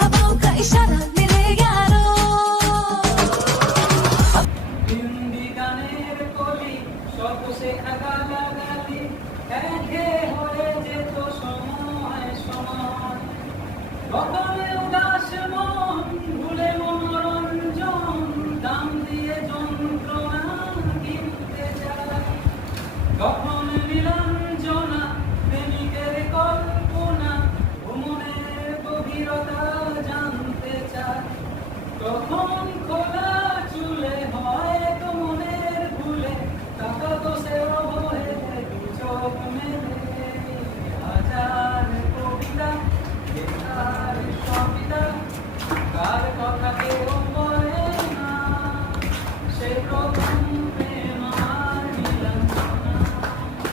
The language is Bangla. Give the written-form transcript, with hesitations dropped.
हवाओं का इशारा मिले यारो হিন্দি গানের কলি শত শেখা গালাগালি একে হয়ে যেত সময় সময় গগনে উদাস মন ভুলে মনোরঞ্জন দাম দিয়ে যন্ত্রণা কিনতে যায় কখন নীলাঞ্জনা প্রেমিকের কল্পনা ভ্রমণের গভীরতা জানতে চায় কখন